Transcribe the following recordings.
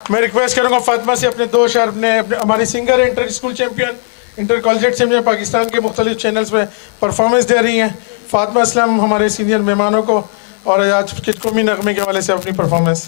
मैं रिक्वेस्ट करूंगा फातिमा से अपने दो शायर अपने हमारी सिंगर है, inter school champion, inter college champion, Pakistan के मुख्तलिफ चैनल्स में परफॉर्मेंस दे रही हैं। फातिमा असलम हमारे सीनियर मेहमानों को और आज कितकोमी नगमे के हवाले से अपनी परफॉर्मेंस।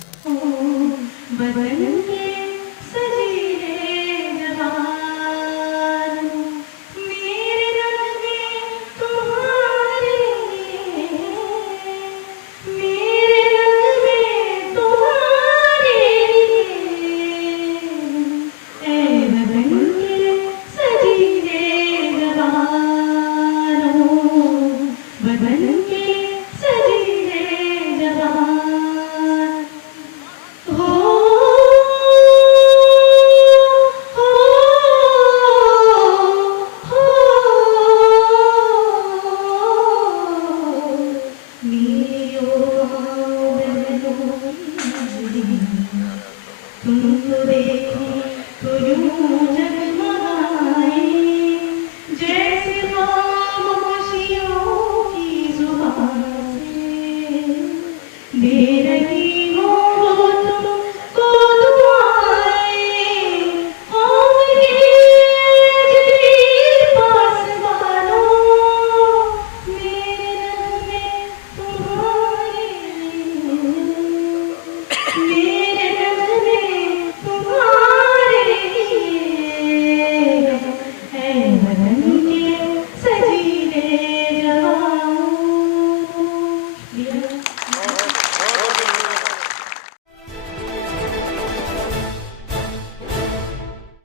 be